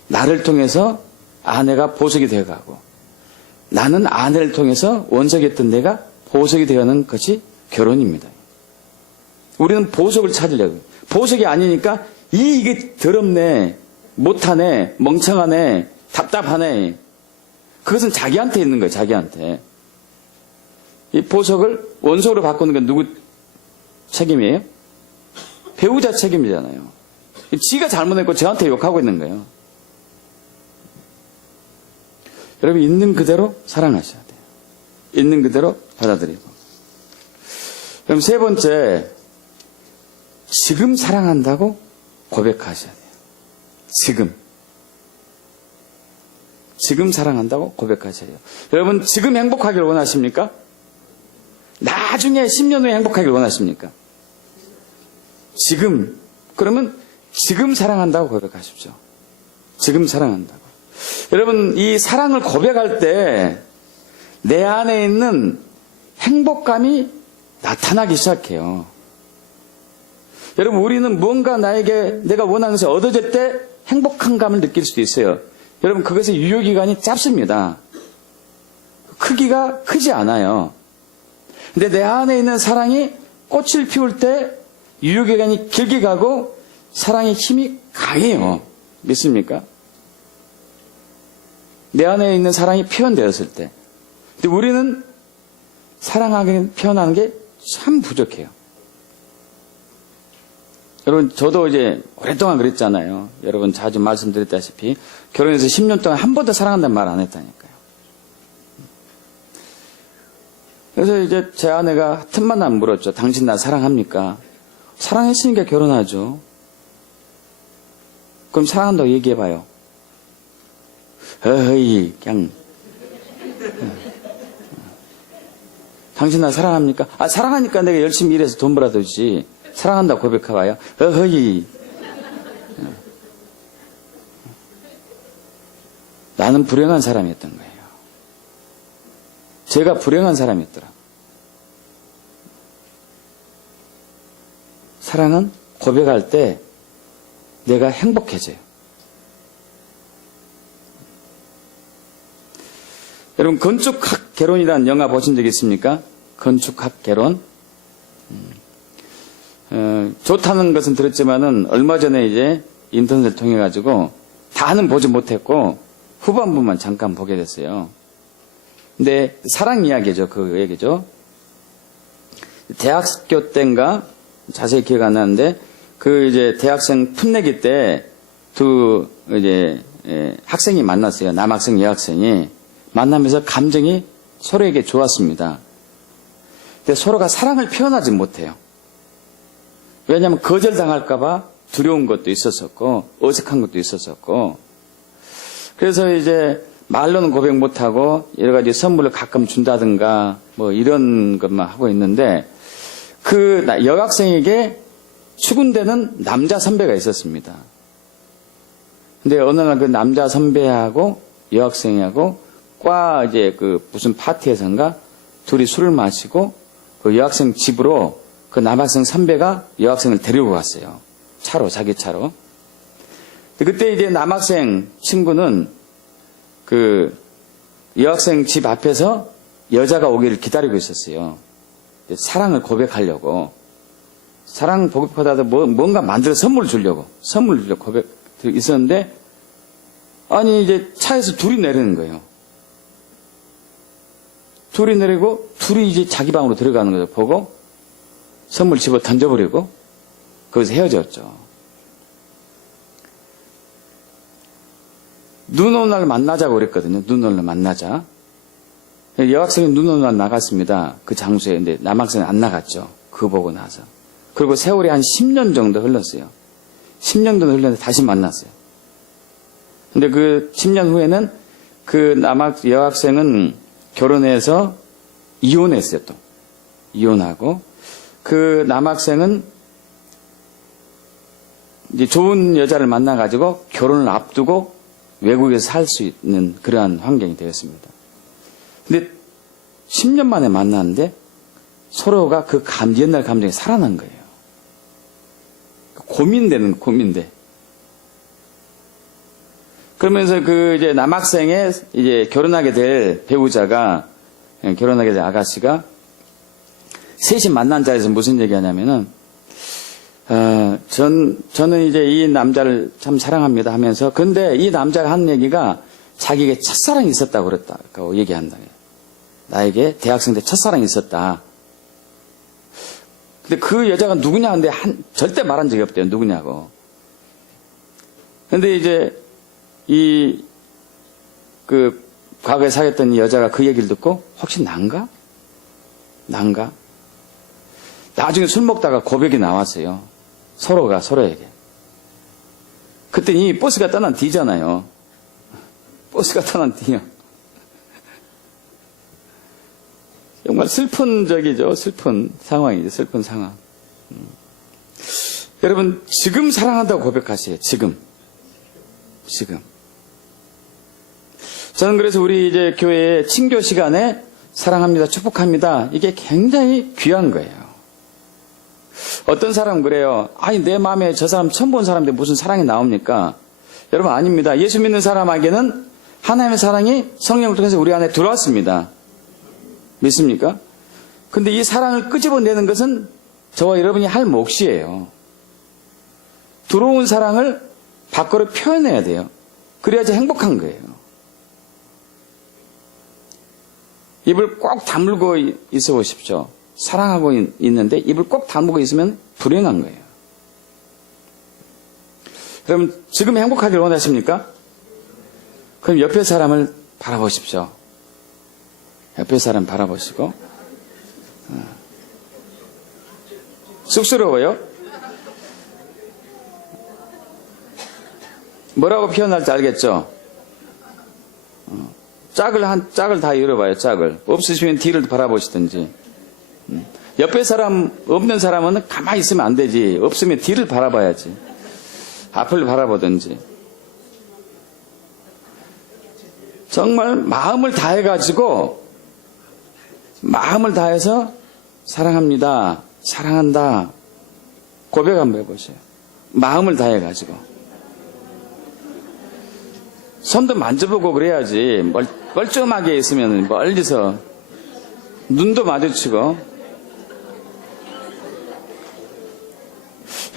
나를 통해서 아내가 보석이 되어가고 나는 아내를 통해서 원석이었던 내가 보석이 되어가는 것이 결혼입니다. 우리는 보석을 찾으려고. 보석이 아니니까 이게 더럽네, 못하네, 멍청하네, 답답하네. 그것은 자기한테 있는 거예요. 자기한테. 이 보석을 원석으로 바꾸는 건 누구 책임이에요? 배우자 책임이잖아요. 지가 잘못했고 저한테 욕하고 있는 거예요. 여러분, 있는 그대로 사랑하셔야 돼요. 있는 그대로 받아들이고. 그럼 세 번째, 지금 사랑한다고 고백하셔야 돼요. 지금 사랑한다고 고백하셔야 돼요. 여러분, 지금 행복하기를 원하십니까? 나중에 10년 후에 행복하기를 원하십니까? 지금. 그러면 지금 사랑한다고 고백하십시오. 지금 사랑한다고. 여러분, 이 사랑을 고백할 때 내 안에 있는 행복감이 나타나기 시작해요. 여러분, 우리는 무언가 내가 원하는 것이 얻어질 때 행복한 감을 느낄 수도 있어요. 여러분, 그것의 유효기간이 짧습니다. 크기가 크지 않아요. 근데 내 안에 있는 사랑이 꽃을 피울 때 유효기간이 길게 가고 사랑의 힘이 강해요. 믿습니까? 내 안에 있는 사랑이 표현되었을 때. 근데 우리는 표현하는 게 참 부족해요. 여러분, 저도 이제 오랫동안 그랬잖아요. 여러분, 자주 말씀드렸다시피 결혼해서 10년 동안 한 번도 사랑한다는 말 안 했다니까요. 그래서 이제 제 아내가 틈만 나면 물었죠. 당신 나 사랑합니까? 사랑했으니까 결혼하죠. 그럼 사랑한다고 얘기해봐요. 어허이, 그냥. 당신 나 사랑합니까? 아, 사랑하니까 내가 열심히 일해서 돈 벌어두지. 사랑한다 고백해봐요. 어허이. 나는 불행한 사람이었던 거예요. 제가 불행한 사람이었더라. 사랑은 고백할 때 내가 행복해져요. 여러분, 건축학 개론이라는 영화 보신 적 있습니까? 건축학 개론. 좋다는 것은 들었지만은 얼마 전에 이제 인터넷을 통해 가지고 다는 보지 못했고 후반부만 잠깐 보게 됐어요. 근데 사랑 이야기죠. 그 얘기죠. 대학교 때인가 자세히 기억 안 나는데 그 이제 대학생 풋내기 때 두 이제 학생이 만났어요. 남학생, 여학생이 만나면서 감정이 서로에게 좋았습니다. 근데 서로가 사랑을 표현하지 못해요. 왜냐하면 거절당할까봐 두려운 것도 있었었고 어색한 것도 있었었고 그래서 이제 말로는 고백 못하고 여러 가지 선물을 가끔 준다든가 뭐 이런 것만 하고 있는데 그 여학생에게 추근되는 남자 선배가 있었습니다. 근데 어느 날 그 남자 선배하고 여학생하고 과 이제 그 무슨 파티에선가 둘이 술을 마시고 그 여학생 집으로 그 남학생 선배가 여학생을 데리고 갔어요. 차로, 자기 차로. 그때 이제 남학생 친구는 그 여학생 집 앞에서 여자가 오기를 기다리고 있었어요. 사랑을 고백하려고. 사랑 고백하다가 뭔가 만들어 선물 주려고 고백 있었는데 아니 이제 차에서 둘이 내리는 거예요. 둘이 내리고 둘이 이제 자기 방으로 들어가는 거죠. 보고 선물 집어 던져버리고 거기서 헤어졌죠. 눈 오는 날 만나자고 그랬거든요. 눈 오는 날 만나자. 여학생이 눈 오는 날 나갔습니다. 그 장소에. 근데 남학생은 안 나갔죠. 그거 보고 나서. 그리고 세월이 한 10년 정도 흘렀어요. 10년 정도 흘렀는데 다시 만났어요. 근데 그 10년 후에는 그 여학생은 결혼해서 이혼했어요. 또 이혼하고 그 남학생은 이제 좋은 여자를 만나가지고 결혼을 앞두고 외국에서 살 수 있는 그러한 환경이 되었습니다. 근데 10년 만에 만났는데 서로가 그 옛날 감정이 살아난 거예요. 고민돼. 그러면서 그 이제 남학생의 이제 결혼하게 될 배우자가, 결혼하게 될 아가씨가 셋이 만난 자리에서 무슨 얘기 하냐면은, 저는 이제 이 남자를 참 사랑합니다 하면서, 근데 이 남자가 한 얘기가 자기에게 첫사랑이 있었다고 그랬다고 얘기한다. 나에게 대학생 때 첫사랑이 있었다. 근데 그 여자가 누구냐 하는데 절대 말한 적이 없대요. 누구냐고. 근데 이제 과거에 사귀었던 이 여자가 그 얘기를 듣고 혹시 난가? 나중에 술 먹다가 고백이 나왔어요. 서로가 서로에게. 그때 이 버스가 떠난 뒤잖아요. 버스가 떠난 뒤요. 정말 슬픈 적이죠. 슬픈 상황이죠. 슬픈 상황. 여러분, 지금 사랑한다고 고백하세요. 지금. 저는 그래서 우리 이제 교회의 친교 시간에 사랑합니다, 축복합니다. 이게 굉장히 귀한 거예요. 어떤 사람은 그래요. 아니, 내 마음에 저 사람 처음 본 사람인데 무슨 사랑이 나옵니까? 여러분, 아닙니다. 예수 믿는 사람에게는 하나님의 사랑이 성령을 통해서 우리 안에 들어왔습니다. 믿습니까? 근데 이 사랑을 끄집어내는 것은 저와 여러분이 할 몫이에요. 들어온 사랑을 밖으로 표현해야 돼요. 그래야지 행복한 거예요. 입을 꼭 다물고 있어 보십시오. 사랑하고 있는데 입을 꼭 다물고 있으면 불행한 거예요. 그럼 지금 행복하길 원하십니까? 그럼 옆에 사람을 바라보십시오. 옆에 사람 바라보시고. 쑥스러워요? 뭐라고 표현할지 알겠죠? 짝을 다 열어봐요, 짝을. 없으시면 뒤를 바라보시든지. 옆에 사람, 없는 사람은 가만히 있으면 안 되지. 없으면 뒤를 바라봐야지. 앞을 바라보든지. 정말 마음을 다해가지고, 마음을 다해서 사랑합니다, 사랑한다. 고백 한번 해보세요. 마음을 다해가지고. 손도 만져보고 그래야지. 멀쩡하게 있으면 멀리서 눈도 마주치고.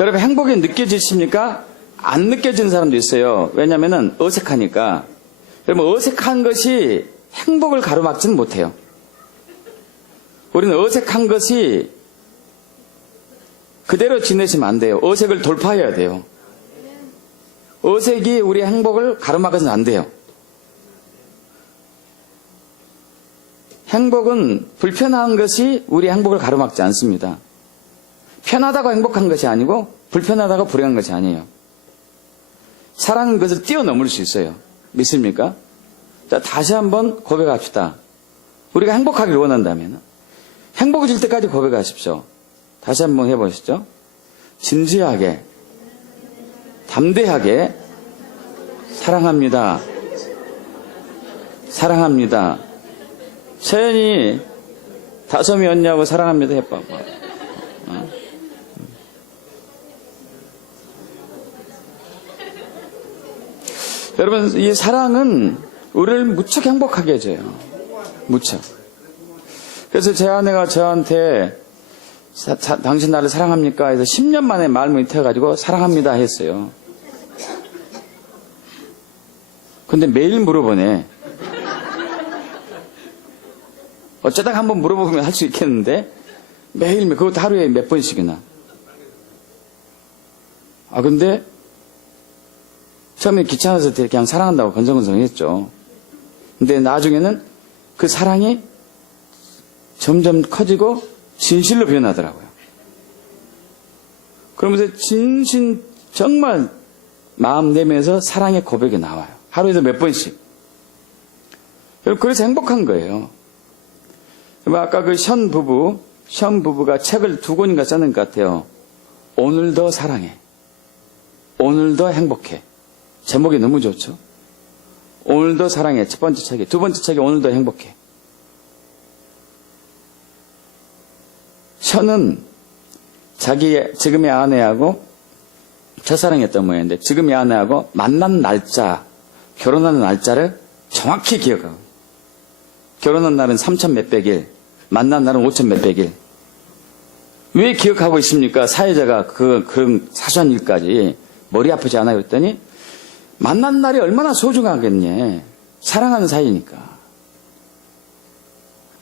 여러분 행복이 느껴지십니까? 안 느껴지는 사람도 있어요. 왜냐하면 어색하니까. 여러분 어색한 것이 행복을 가로막지는 못해요. 우리는 어색한 것이 그대로 지내시면 안 돼요. 어색을 돌파해야 돼요. 어색이 우리의 행복을 가로막아서는 안 돼요. 행복은 불편한 것이 우리의 행복을 가로막지 않습니다. 편하다고 행복한 것이 아니고 불편하다고 불행한 것이 아니에요. 사랑은 그것을 뛰어넘을 수 있어요. 믿습니까? 자, 다시 한번 고백합시다. 우리가 행복하기를 원한다면 행복해질 때까지 고백하십시오. 다시 한번 해보시죠. 진지하게, 담대하게 사랑합니다. 사랑합니다. 서연이 다솜이 언니하고 사랑합니다 해봐. 여러분, 이 사랑은 우리를 무척 행복하게 해줘요. 무척. 그래서 제 아내가 저한테 당신 나를 사랑합니까? 해서 10년 만에 말문이 트여가지고 사랑합니다 했어요. 근데 매일 물어보네. 어쩌다가 한번 물어보면 할 수 있겠는데 매일 그것도 하루에 몇 번씩이나. 근데 처음에 귀찮아서 그냥 사랑한다고 건성건성했죠. 근데 나중에는 그 사랑이 점점 커지고 진실로 변하더라고요. 그러면서 정말 마음 내면서 사랑의 고백이 나와요. 하루에도 몇 번씩. 그래서 행복한 거예요. 아까 그 션 부부가 책을 2권인가 썼는 것 같아요. 오늘도 사랑해. 오늘도 행복해. 제목이 너무 좋죠. 오늘도 사랑해. 첫 번째 책이. 두 번째 책이 오늘도 행복해. 션은 지금의 아내하고 첫사랑했던 모양인데 지금의 아내하고 만난 날짜, 결혼하는 날짜를 정확히 기억하고 결혼한 날은 3천 몇백일, 만난 날은 5천 몇백일. 왜 기억하고 있습니까? 사회자가 그런 사소한 일까지 머리 아프지 않아요? 그랬더니 만난 날이 얼마나 소중하겠니? 사랑하는 사이니까.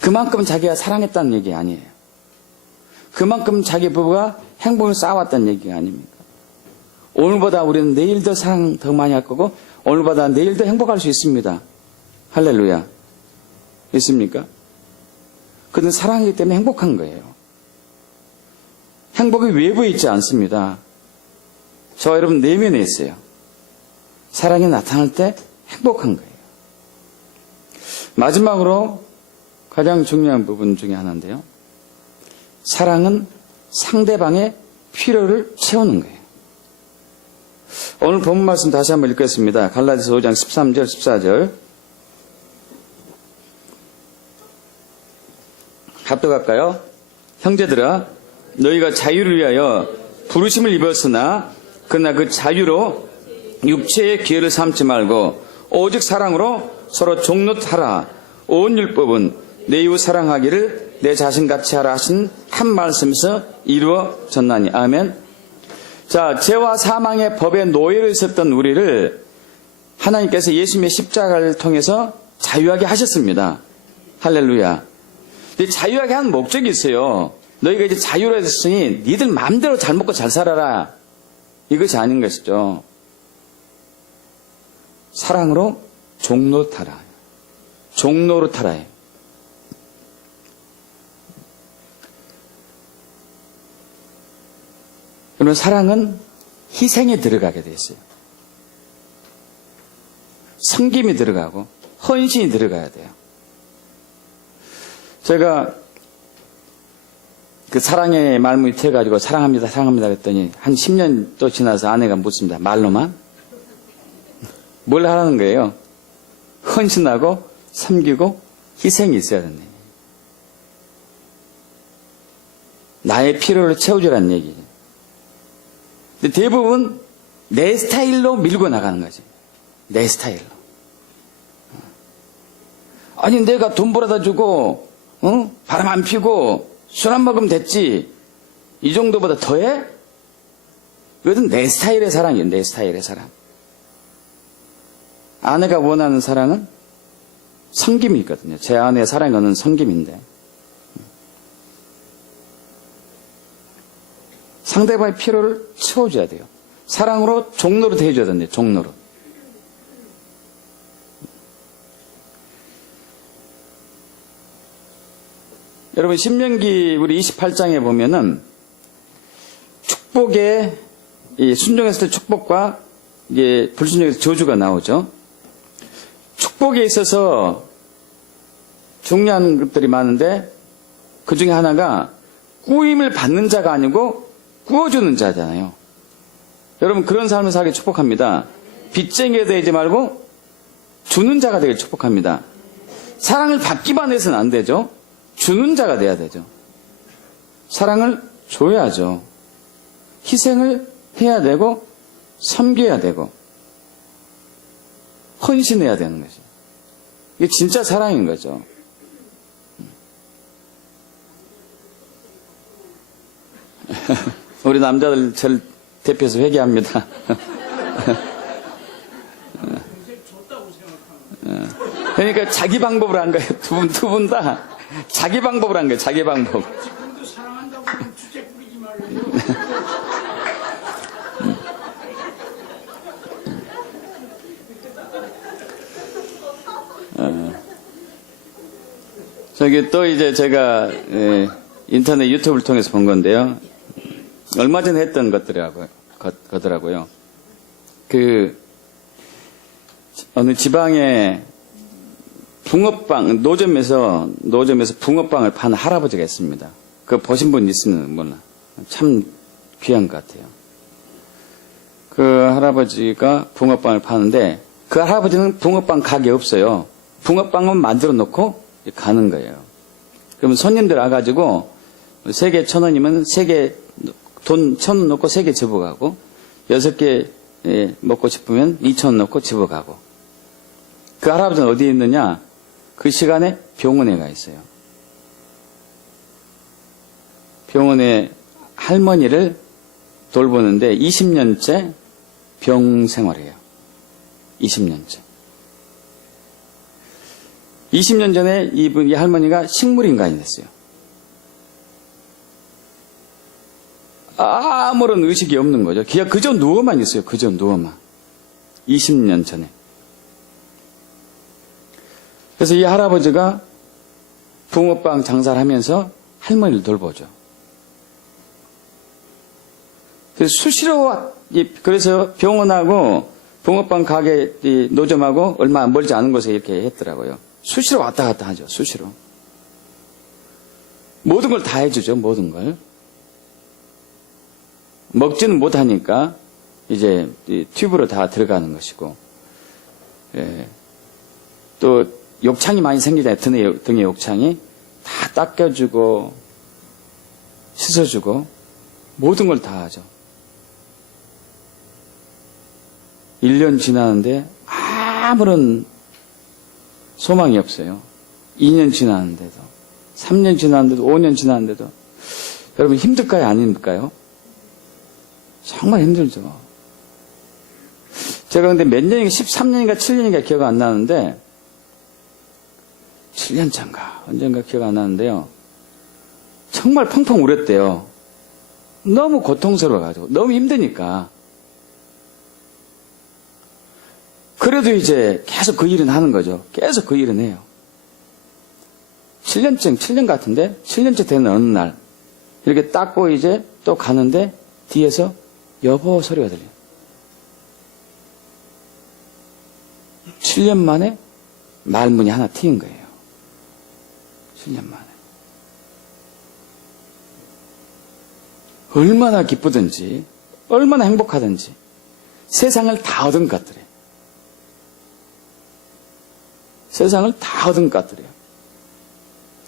그만큼 자기가 사랑했다는 얘기 아니에요. 그만큼 자기 부부가 행복을 쌓아왔다는 얘기가 아닙니까? 오늘보다 우리는 내일 더 사랑 더 많이 할 거고 오늘보다 내일 더 행복할 수 있습니다. 할렐루야. 있습니까? 그는 사랑이기 때문에 행복한 거예요. 행복이 외부에 있지 않습니다. 저와 여러분 내면에 있어요. 사랑이 나타날 때 행복한 거예요. 마지막으로 가장 중요한 부분 중에 하나인데요. 사랑은 상대방의 필요를 채우는 거예요. 오늘 본문 말씀 다시 한번 읽겠습니다. 갈라디아서 5장 13절 14절 합독할까요? 형제들아 너희가 자유를 위하여 부르심을 입었으나 그러나 그 자유로 육체의 기회를 삼지 말고 오직 사랑으로 서로 종노하라. 온 율법은 내 이웃 사랑하기를 내 자신같이 하라 하신 한 말씀에서 이루어졌나니. 아멘. 자, 죄와 사망의 법에 노예로 있었던 우리를 하나님께서 예수님의 십자가를 통해서 자유하게 하셨습니다. 할렐루야. 자유하게 한 목적이 있어요. 너희가 이제 자유로워졌으니 니들 마음대로 잘 먹고 잘 살아라. 이것이 아닌 것이죠. 사랑으로 종로 타라. 종로로 타라. 그러면 사랑은 희생에 들어가게 돼 있어요. 섬김이 들어가고 헌신이 들어가야 돼요. 제가 그 사랑의 말문이 트여가지고 사랑합니다, 사랑합니다 그랬더니 한 10년 또 지나서 아내가 묻습니다. 말로만? 뭘 하라는 거예요? 헌신하고 섬기고 희생이 있어야 된다. 나의 필요를 채워주라는 얘기죠. 근데 대부분 내 스타일로 밀고 나가는 거지. 내 스타일로. 아니 내가 돈 벌어다 주고 바람 안 피고 술 안 먹으면 됐지. 이 정도보다 더해? 이것은 내 스타일의 사랑이에요. 내 스타일의 사랑. 아내가 원하는 사랑은 섬김이 있거든요. 제 아내의 사랑은 섬김인데 상대방의 필요를 채워줘야 돼요. 사랑으로 종로로 대해줘야 된대요. 종로로. 여러분 신명기 우리 28장에 보면은 축복의 순종했을 때 축복과 이게 불순종에서 저주가 나오죠. 축복에 있어서 중요한 것들이 많은데 그 중에 하나가 꾸임을 받는 자가 아니고 꾸어주는 자잖아요. 여러분 그런 삶을 살기 축복합니다. 빚쟁이가 되지 말고 주는 자가 되길 축복합니다. 사랑을 받기만 해서는 안 되죠. 주는 자가 돼야 되죠. 사랑을 줘야죠. 희생을 해야 되고 섬겨야 되고 헌신해야 되는 거죠. 이게 진짜 사랑인 거죠. 우리 남자들 저를 대표해서 회개합니다. 그러니까 자기 방법으로 한 거예요. 두 분 다 자기 방법으로 한 거예요. 자기 방법. 지금도 사랑한다고 주제 뿌리지 말래요. 저기 또 이제 제가 인터넷 유튜브를 통해서 본 건데요. 얼마 전에 했던 거더라고요. 그 어느 지방에 붕어빵 노점에서 붕어빵을 파는 할아버지가 있습니다. 그거 보신 분 있으면 몰라. 참 귀한 것 같아요. 그 할아버지가 붕어빵을 파는데 그 할아버지는 붕어빵 가게 없어요. 붕어빵은 만들어 놓고 가는 거예요. 그러면 손님들 와가지고 3개 1,000원이면 3개 돈 1,000원 넣고 3개 집어가고 6개 먹고 싶으면 2,000원 넣고 집어가고. 그 할아버지는 어디에 있느냐? 그 시간에 병원에 가 있어요. 병원에 할머니를 돌보는데 20년째 병 생활이에요. 20년째. 20년 전에 이 할머니가 식물인간이 됐어요. 아무런 의식이 없는 거죠. 그냥 그저 누워만 있어요. 그저 누워만. 20년 전에. 그래서 이 할아버지가 붕어빵 장사를 하면서 할머니를 돌보죠. 그래서 병원하고 붕어빵 가게 노점하고 얼마 멀지 않은 곳에 이렇게 했더라고요. 수시로 왔다 갔다 하죠. 수시로. 모든 걸 다 해주죠. 모든 걸. 먹지는 못하니까 이제 튜브로 다 들어가는 것이고, 또 욕창이 많이 생기잖아요. 등에 욕창이 다 닦여주고 씻어주고 모든 걸 다 하죠. 1년 지나는데 아무런 소망이 없어요. 2년 지나는데도 3년 지나는데도 5년 지나는데도. 여러분 힘들까요? 안 힘들까요? 정말 힘들죠. 제가 근데 몇 년인가 13년인가 7년인가 기억 안 나는데 7년 차인가 언젠가 기억 안 나는데요. 정말 펑펑 울었대요. 너무 고통스러워가지고 너무 힘드니까. 그래도 이제 계속 그 일은 하는 거죠. 계속 그 일은 해요. 7년 같은데 7년째 되는 어느 날 이렇게 닦고 이제 또 가는데 뒤에서 여보 소리가 들려요. 7년 만에 말문이 하나 트인 거예요. 7년 만에. 얼마나 기쁘든지, 얼마나 행복하든지 세상을 다 얻은 것 같더래요. 세상을 다 얻은 것 같더래요.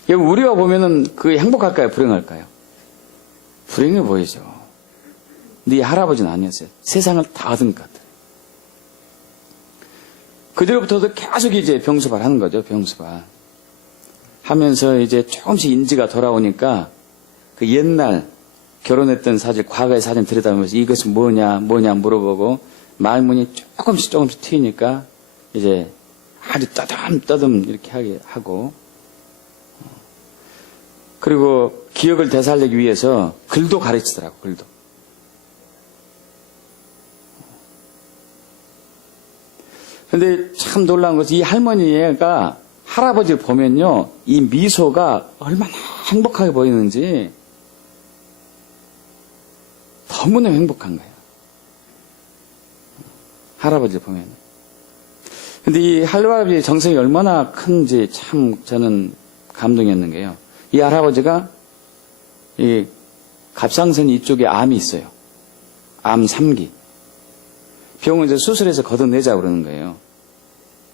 여기 우리가 보면은 그게 행복할까요? 불행할까요? 불행해 보이죠. 네 할아버지는 아니었어요. 세상을 다 얻은 것 같아요. 그뒤로부터도 계속 이제 병수발 하는 거죠. 병수발. 하면서 이제 조금씩 인지가 돌아오니까 그 옛날 결혼했던 사진, 과거의 사진 들여다보면서 이것은 뭐냐 물어보고 말문이 조금씩 트이니까 이제 아주 떠듬 이렇게 하고 그리고 기억을 되살리기 위해서 글도 가르치더라고, 글도. 근데 참 놀라운 것이 이 할머니가 할아버지를 보면요, 이 미소가 얼마나 행복하게 보이는지 너무나 행복한 거예요. 할아버지를 보면. 근데 이 할아버지의 정성이 얼마나 큰지 참 저는 감동이었는 게요. 이 할아버지가 이 갑상선 이쪽에 암이 있어요. 암 3기. 병원에서 수술해서 걷어내자고 그러는 거예요.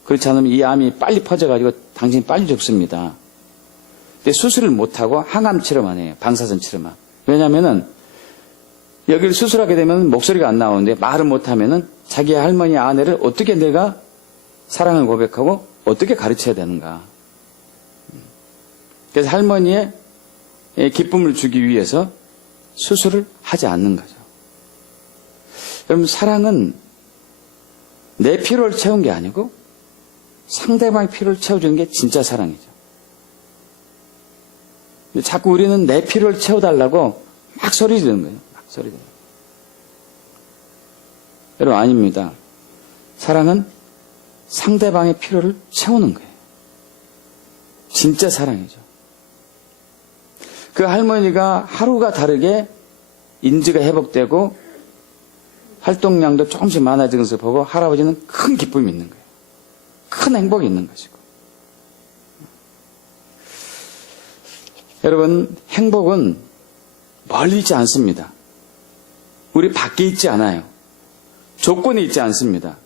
그렇지 않으면 이 암이 빨리 퍼져가지고 당신이 빨리 죽습니다. 근데 수술을 못하고 항암 치료만 해요. 방사선 치료만. 왜냐면은 여기를 수술하게 되면 목소리가 안 나오는데 말을 못하면은 자기 할머니 아내를 어떻게 내가 사랑을 고백하고 어떻게 가르쳐야 되는가. 그래서 할머니의 기쁨을 주기 위해서 수술을 하지 않는 거죠. 여러분, 사랑은 내 필요를 채운 게 아니고 상대방의 필요를 채워주는 게 진짜 사랑이죠. 자꾸 우리는 내 필요를 채워달라고 막 소리 지르는 거예요. 막 소리 지르는 거예요. 여러분, 아닙니다. 사랑은 상대방의 필요를 채우는 거예요. 진짜 사랑이죠. 그 할머니가 하루가 다르게 인지가 회복되고 활동량도 조금씩 많아지는 것을 보고 할아버지는 큰 기쁨이 있는 거예요. 큰 행복이 있는 것이고. 여러분, 행복은 멀리 있지 않습니다. 우리 밖에 있지 않아요. 조건이 있지 않습니다.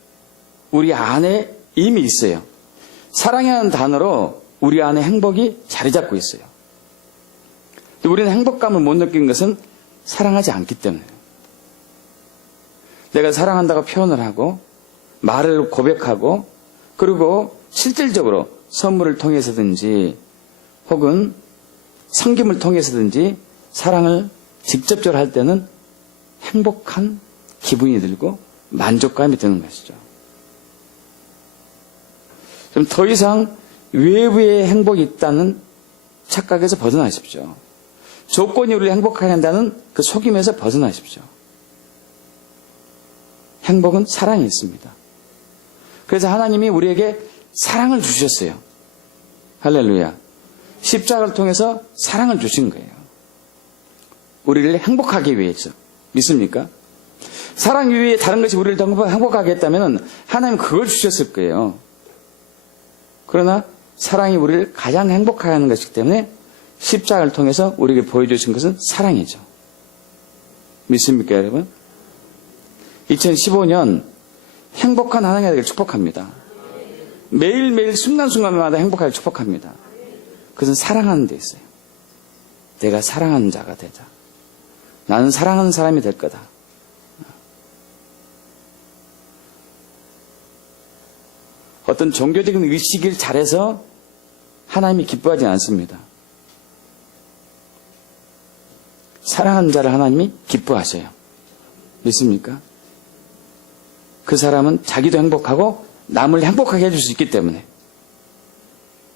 우리 안에 이미 있어요. 사랑이라는 단어로 우리 안에 행복이 자리 잡고 있어요. 우리는 행복감을 못 느끼는 것은 사랑하지 않기 때문에요. 내가 사랑한다고 표현을 하고 말을 고백하고 그리고 실질적으로 선물을 통해서든지 혹은 섬김을 통해서든지 사랑을 직접적으로 할 때는 행복한 기분이 들고 만족감이 드는 것이죠. 좀 더 이상 외부의 행복이 있다는 착각에서 벗어나십시오. 조건이 우리를 행복하게 한다는 그 속임에서 벗어나십시오. 행복은 사랑이 있습니다. 그래서 하나님이 우리에게 사랑을 주셨어요. 할렐루야. 십자가를 통해서 사랑을 주신 거예요. 우리를 행복하기 위해서. 믿습니까? 사랑 위에 다른 것이 우리를 더 행복하게 했다면 하나님은 그걸 주셨을 거예요. 그러나 사랑이 우리를 가장 행복하게 하는 것이기 때문에 십자가를 통해서 우리에게 보여주신 것은 사랑이죠. 믿습니까, 여러분? 2015년 행복한 한 해가 되길 축복합니다. 매일매일 순간순간마다 행복하게 축복합니다. 그것은 사랑하는 데 있어요. 내가 사랑하는 자가 되자. 나는 사랑하는 사람이 될 거다. 어떤 종교적인 의식을 잘해서 하나님이 기뻐하지 않습니다. 사랑하는 자를 하나님이 기뻐하셔요. 믿습니까? 그 사람은 자기도 행복하고 남을 행복하게 해줄 수 있기 때문에.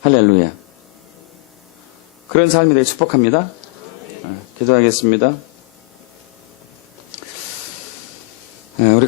할렐루야. 그런 삶이 되게 축복합니다. 기도하겠습니다. 우리